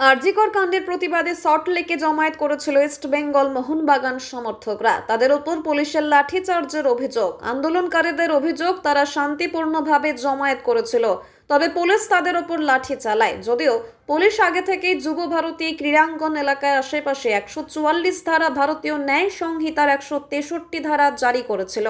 আরজিকর কাণ্ডের প্রতিবাদে সল্টলেকে জমায়েত করেছিল ইস্ট বেঙ্গল মোহনবাগান সমর্থকরা। তাদের ওপর পুলিশের লাঠিচার্জের অভিযোগ। আন্দোলনকারীদের অভিযোগ, তারা শান্তিপূর্ণভাবে জমায়েত করেছিল, তবে পুলিশ তাদের ওপর লাঠি চালায়। যদিও পুলিশ আগে থেকেই যুবভারতী ক্রীড়াঙ্গন এলাকার আশেপাশে 144 ধারা, ভারতীয় ন্যায় সংহিতার 163 ধারা জারি করেছিল।